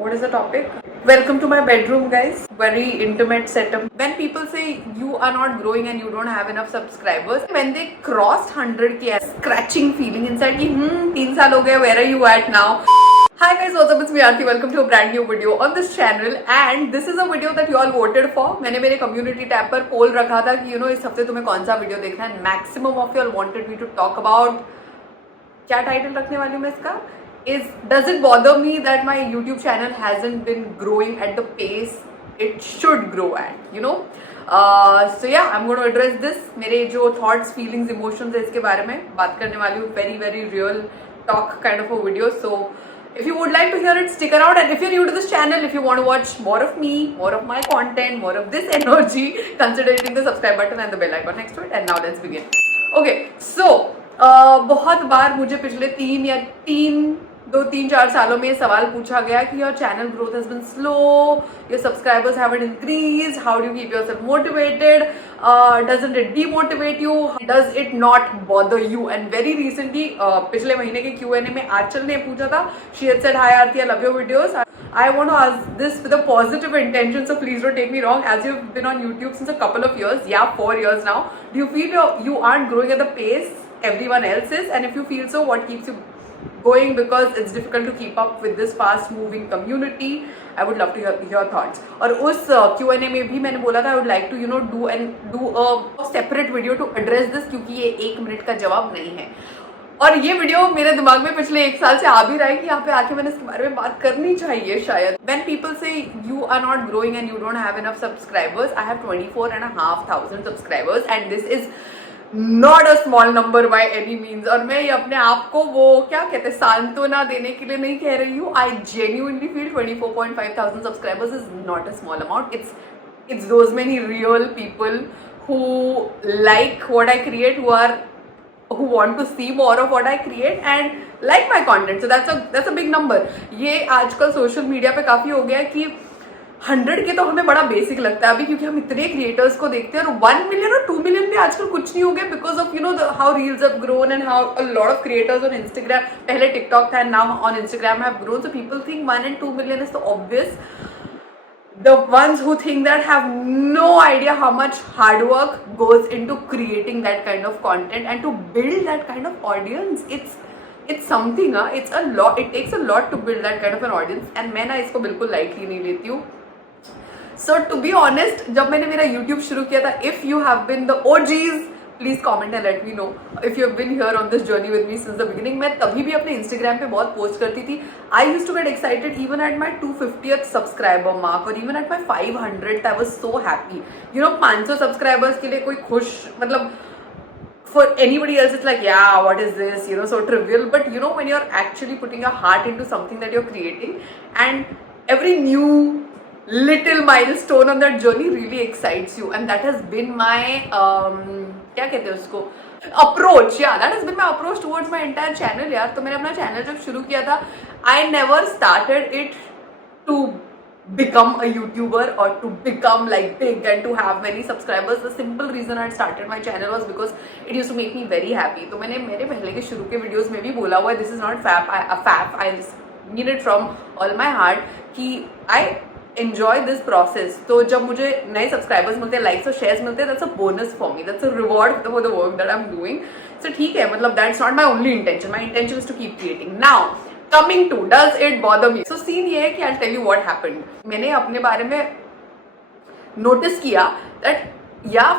What is the topic? Welcome to my bedroom, guys. Very intimate setup. When people say you are not growing and you don't have enough subscribers, when they crossed 100k, scratching feeling inside ki 3 saal ho gaya, where are you at now? Hi guys, what's up? It's me Aarti. Welcome to a brand new video on this channel and this is a video that you all voted for. मैंने मेरे community tab पर poll रखा था कि इस हफ्ते तुम्हें कौन सा वीडियो देखना है. Maximum of you all wanted me to talk about, क्या टाइटल रखने वाली हूँ मैं इसका, is does it bother me that my YouTube channel hasn't been growing at the pace it should grow at, so yeah, I'm going to address this. मेरे जो thoughts, feelings, emotions है इसके बारे में बात करने वाली हूँ. Very very real talk kind of a video. So if you would like to hear it, stick around. And if you're new to this channel, if you want to watch more of me, more of my content, more of this energy, consider hitting the subscribe button and the bell icon next to it. And now let's begin. Okay, so बहुत बार मुझे पिछले 2-3-4 सालों में सवाल पूछा गया कि your channel growth has been slow, your subscribers haven't increase, how do you keep yourself motivated, doesn't it demotivate you, does it not bother you. And very recently पिछले महीने के Q&A में आंचल ने पूछा था. She had said, hi Aarti, I love your videos. I want to ask this with a positive intention, so please don't take me wrong. As you've been on YouTube since a couple of years, 4 years now, do you feel you aren't growing at the pace everyone else is? And if you feel so, what keeps you going? Because it's difficult to keep up with this fast moving community. I would love to hear your thoughts. और उस Q&A में भी मैंने बोला था I would like to do a separate video to address this, क्योंकि ये 1 minute का जवाब नहीं है. और ये वीडियो मेरे दिमाग में पिछले 1 साल से आ भी रहा है कि यहाँ पे आके मैंने इसके बारे में बात करनी चाहिए शायद. When people say you are not growing and you don't have enough subscribers, I have 24,500 subscribers and this is not a small number by any means. और मैं ये अपने आप को वो क्या कहते हैं सांत्वना देने के लिए नहीं कह रही हूँ. I genuinely feel 24,500 subscribers is not a small amount. It's those many real people who like what I create, who want to see more of what I create and like my content. So that's a big number. ये आजकल social media पे काफी हो गया है कि 100 के तो हमें बड़ा बेसिक लगता है अभी, क्योंकि हम इतने क्रिएटर्स को देखते हैं. और 1 मिलियन और 2 मिलियन भी आजकल कुछ नहीं हो गया because of how reels have grown and how a lot of creators on Instagram. पहले टिकटॉक था and now on Instagram have grown. So people think 1 and 2 million is so obvious. The ones who think that have no idea how much hard work goes into creating that kind of content and to build that kind of audience. It's something, it's a lot. It takes a lot to build that kind of an audience. And मैं ना इसको बिल्कुल lightly नहीं लेती हूँ. So to be honest, जब मैंने मेरा YouTube शुरू किया था, if you have been the OGs, please comment and let me know if you have been here on this journey with me since the beginning. मैं तभी भी अपने Instagram पे बहुत पोस्ट करती थी. I used to get excited even at my 250th subscriber mark or even at my 500th. I was so happy. 500 subscribers के लिए कोई खुश, मतलब for anybody else it's like, yeah, what is this, so trivial. But when you're actually putting your heart into something that you're creating, and every new little milestone on that journey really excites you, and that has been my क्या कहते हैं उसको, approach. That has been my approach towards my entire channel यार. तो मैंने अपना channel जब शुरू किया था, I never started it to become a YouTuber or to become like big and to have many subscribers. The simple reason I started my channel was because it used to make me very happy. तो मैंने मेरे पहले के शुरू के videos में भी बोला हुआ है, this is not fap, I mean it from all my heart कि I enjoy this process. तो जब मुझे नए सब्सक्राइबर्स मिलते हैं, लाइक्स और शेयर्स मिलते हैं, that's a bonus for me, that's a reward for the work that I'm doing. So ठीक है, मतलब that's not my only intention. My intention is to keep creating. Now coming to, does it bother me? So scene ये है कि I'll tell you what happened. मैंने अपने बारे में notice किया that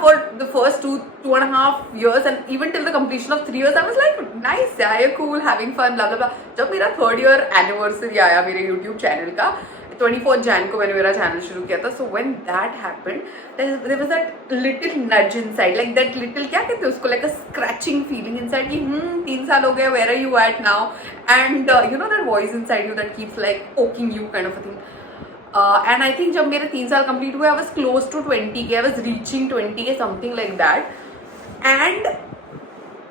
for the first 2.5 years and even till the completion of 3 years I was like, nice, yeah, cool, having fun, blah blah blah. जब मेरा 3rd year anniversary आया मेरे YouTube channel का, 24th Jan को मैंने मेरा channel शुरू किया था. So when that happened, there was that little nudge inside, like that little, क्या कहते हैं उसको, like a scratching feeling inside कि 3 साल हो गए, where are you at now? And that voice inside you that keeps like poking you kind of a thing. And I think जब मेरे 3 साल complete हुए, I was close to 20k, I was reaching 20k, something like that. And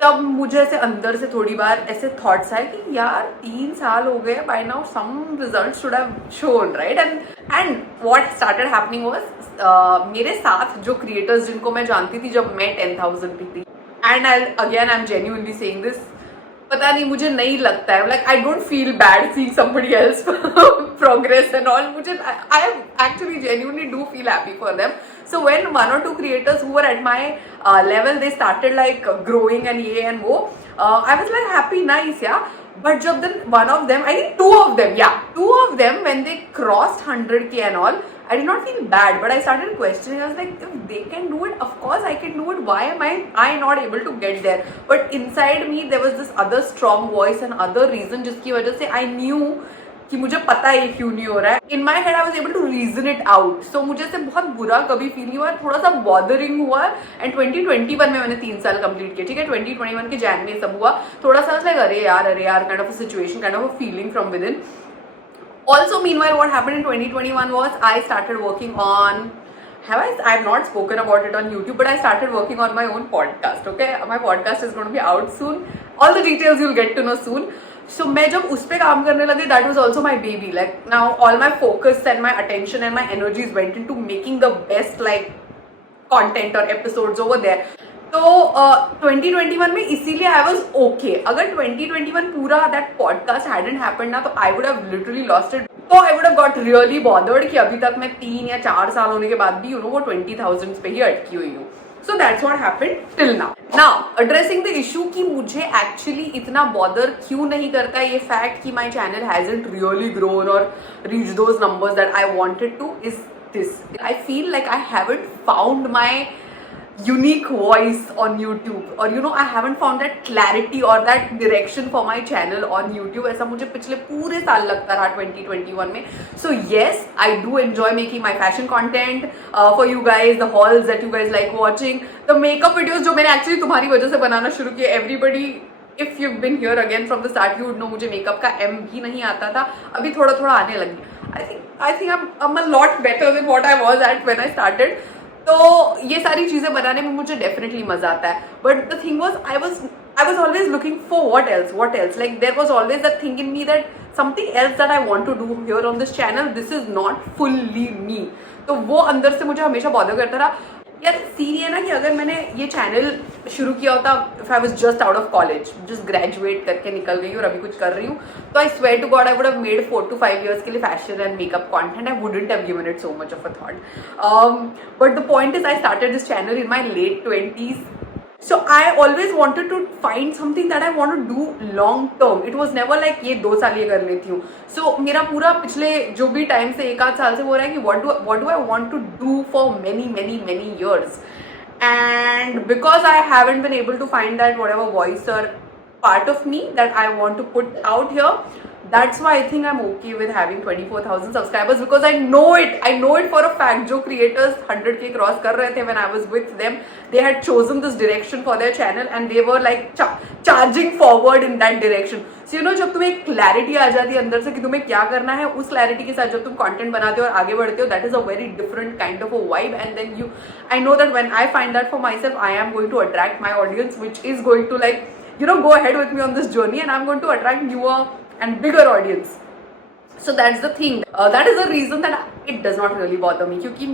तब मुझे ऐसे अंदर से थोड़ी बार ऐसे थॉट्स आए कि यार 3 साल हो गए, by now some results should have shown, right? And what started happening was, मेरे साथ जो क्रिएटर्स जिनको मैं जानती थी जब मैं 10,000 की थी, and I am genuinely saying this, पता नहीं, मुझे नहीं लगता है, like I don't feel bad seeing somebody else progress and all. मुझे I actually genuinely do feel happy for them. So when one or two creators who were at my level, they started like growing and ye and wo, I was like happy, nice, yeah. But jab then one of them, I think two of them, when they crossed 100K and all, I did not feel bad, but I started questioning. I was like, if they can do it, of course I can do it. Why am I not able to get there? But inside me, there was this other strong voice and other reason जिसकी वजह से I knew कि मुझे पता है क्यों नहीं हो रहा है. In my head I was able to reason it out. So मुझे से बहुत बुरा कभी फील नहीं हुआ, थोड़ा सा बॉदरिंग हुआ. एंड 2021 में मैंने 3 साल कंप्लीट किए, ठीक है. 2021 के जैन में सब हुआ. थोड़ा सा लाइक अरे यार kind of a situation, kind of a feeling from with in. Also, meanwhile, what happened in 2021 was I started working on. I've not spoken about it on YouTube, but I started working on my own podcast. Okay, my podcast is going to be out soon. All the details you'll get to know soon. So मैं जब उस पे काम करने लगी, that was also my baby. Like now, all my focus and my attention and my energies went into making the best like content or episodes over there. तो 2021 में इसीलिए आई वॉज ओके. अगर 2021 पूरा दैट पॉडकास्ट हैडंट हैपेंड ना, तो I would have literally lost it. तो I would have got really bothered कि अभी तक मैं 3 या 4 साल होने के बाद भी वो 20,000 पे ही अटकी हुई हूँ. So that's what happened till now. Now addressing the issue कि मुझे एक्चुअली इतना बॉदर क्यों नहीं करता ये फैक्ट कि my channel hasn't really grown और reach those numbers that I wanted to, is this. I feel like I haven't found my unique voice on YouTube, or I haven't found that clarity or that direction for my channel on YouTube. ऐसा मुझे पिछले पूरे साल लगता रहा 2021 में. So yes, I do enjoy making my fashion content for you guys, the hauls that you guys like watching, the makeup videos जो मैंने actually तुम्हारी वजह से बनाना शुरू किया. Everybody, if you've been here again from the start, you would know मुझे makeup का M भी नहीं आता था, अभी थोड़ा थोड़ा आने लगी. I think I'm a lot better than what I was at when I started. तो ये सारी चीजें बनाने में मुझे डेफिनेटली मजा आता है. But the thing was I was always looking for what else. Like there was always that thing in me that something else that I want to do here on this channel. This is not fully me. तो वो अंदर से मुझे हमेशा bother करता रहा. यार scene ये ना कि अगर मैंने ये चैनल शुरू किया होता, if I was just out of college, just graduate करके निकल गई और अभी कुछ कर रही हूँ, तो I swear to god I would have made 4 to 5 years के लिए fashion and makeup content. I wouldn't have given it so much of a thought. But the point is I started this channel in my late 20s. So I always wanted to find something that I want to do long term. It was never like ये 2 साल ये कर लेती हूँ. So मेरा पूरा पिछले जो भी टाइम से 1-8 साल से हो रहा है कि what do I want to do for many years. And because I haven't been able to find that whatever voice or part of me that I want to put out here, that's why I think I'm okay with having 24,000 subscribers, because I know it for a fact. जो creators 100K cross कर रहे थे when I was with them, they had chosen this direction for their channel and they were like charging forward in that direction. So जब तुम्हें एक clarity आ जाती है अंदर से कि तुम्हें क्या करना है, उस clarity के साथ जब तुम content बनाते हो और आगे बढ़ते हो, that is a very different kind of a vibe. And then I know that when I find that for myself, I am going to attract my audience, which is going to like go ahead with me on this journey, and I'm going to attract newer and bigger audience. So that's the thing. That is the reason that it does not really bother me. क्योंकि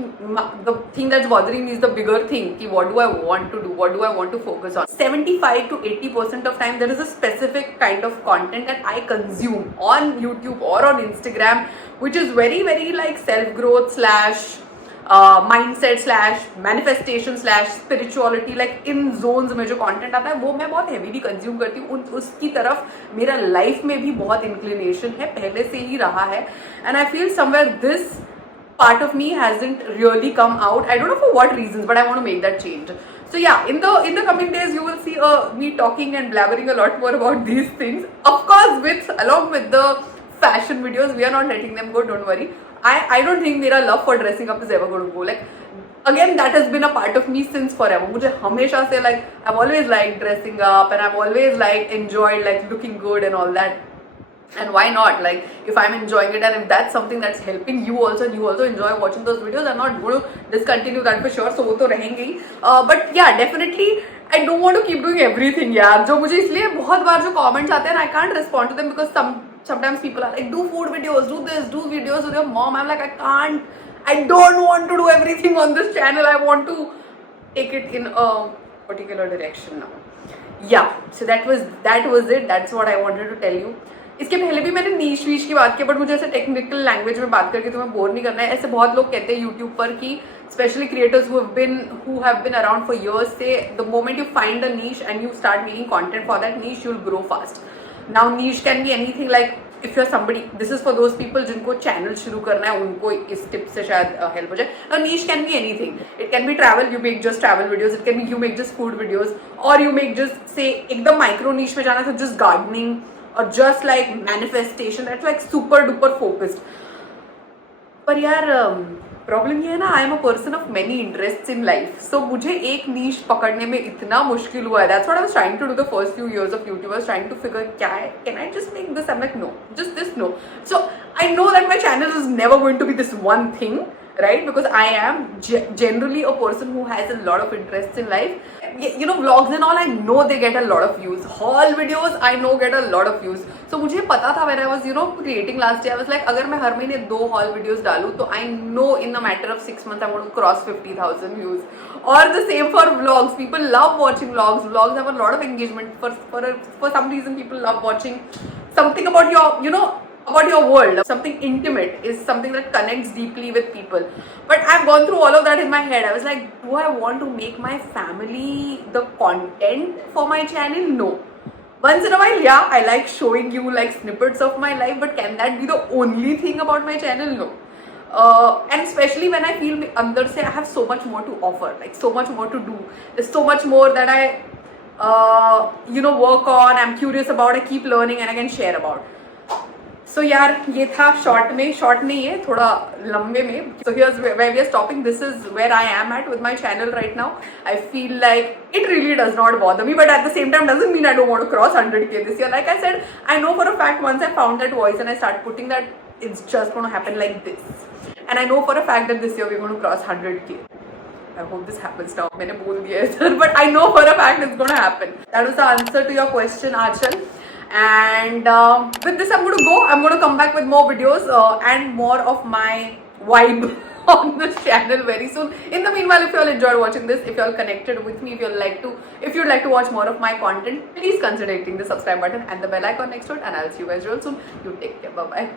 the thing that's bothering me is the bigger thing. कि what do I want to do? What do I want to focus on? 75 to 80% of time, there is a specific kind of content that I consume on YouTube or on Instagram, which is very like self-growth / mindset / manifestation / spirituality. like in zones में जो content आता है वो मैं बहुत heavily consume करती हूँ. उसकी तरफ मेरा life में भी बहुत inclination है, पहले से ही रहा है. And I feel somewhere this part of me hasn't really come out. I don't know for what reasons, but I want to make that change. So yeah, in the coming days you will see me talking and blabbering a lot more about these things. Of course, along with the fashion videos, we are not letting them go, don't worry. I don't think मेरा love for dressing up is ever going to go. Like again, that has been a part of me since forever. मुझे हमेशा से like I've always liked dressing up and I've always like enjoyed like looking good and all that. And why not? Like if I'm enjoying it and if that's something that's helping you also and you also enjoy watching those videos, I'm not going to discontinue that for sure. So वो तो रहेंगे ही. But yeah, definitely I don't want to keep doing everything. यार जो मुझे इसलिए बहुत बार जो comments आते हैं, I can't respond to them because sometimes people are like, do food videos, do this, do videos with your mom. I'm like, I don't want to do everything on this channel. I want to take it in a particular direction now. Yeah, so that was it. That's what I wanted to tell you. इसके पहले भी मैंने नीश wish की बात की, but मुझे ऐसे technical language में बात करके तुम्हें बोर नहीं करना है. ऐसे बहुत लोग कहते हैं यूट्यूब पर कि specially creators who have been around for years say the moment you find a niche and you start making content for that niche, you'll grow fast. Now niche can be anything, like if you're somebody, this is for those people जिनको channel शुरू करना है, उनको इस tip से शायद help हो जाए. Now niche can be anything. It can be travel, you make just travel videos. It can be you make just food videos, or you make just say एकदम माइक्रो niche में जाना तो just gardening or just like manifestation. That's like super duper focused. पर यार problem ये है ना, I am a person of many interests in life. So मुझे एक नीश पकड़ने में इतना मुश्किल हुआ है. That's what I was trying to do the first few years of YouTube. I was trying to figure क्या है, can I just make this. I am like no, just this no. So I know that my channel is never going to be this one thing, right? Because I am generally a person who has a lot of interests in life. You know, vlogs and all, I know they get a lot of views. Haul videos, I know get a lot of views. So मुझे पता था when I was, you know, creating last year, I was like, अगर मैं हर महीने 2 haul videos डालूं तो I know in a matter of 6 months I'm going to cross 50,000 views. Or the same for vlogs. People love watching vlogs. Vlogs have a lot of engagement. For some reason, people love watching something about your, you know, about your world. Something intimate is something that connects deeply with people. But I've gone through all of that in my head. I was like, do I want to make my family the content for my channel? No. Once in a while, yeah, I like showing you like snippets of my life, but can that be the only thing about my channel? No. And especially when I feel andar se I have so much more to offer, like so much more to do. There's so much more that I you know, work on, I'm curious about, I keep learning and I can share about. So यार ये था short नहीं है, थोड़ा लंबे में. So here's where we are stopping. This is where I am at with my channel right now. I feel like it really does not bother me, but at the same time doesn't mean I don't want to cross 100K this year. Like I said, I know for a fact once I found that voice and I start putting that, it's just going to happen like this. And I know for a fact that this year we're going to cross 100K. I hope this happens now. मैंने बोल दिया है sir, but I know for a fact it's going to happen. That was the answer to your question, Achal. And with this I'm going to go. I'm going to come back with more videos and more of my vibe on this channel very soon. In the meanwhile, if you all enjoyed watching this, if you all connected with me, if you'd like to watch more of my content, please consider hitting the subscribe button and the bell icon next to it, and I'll see you guys real soon. You take care. Bye bye.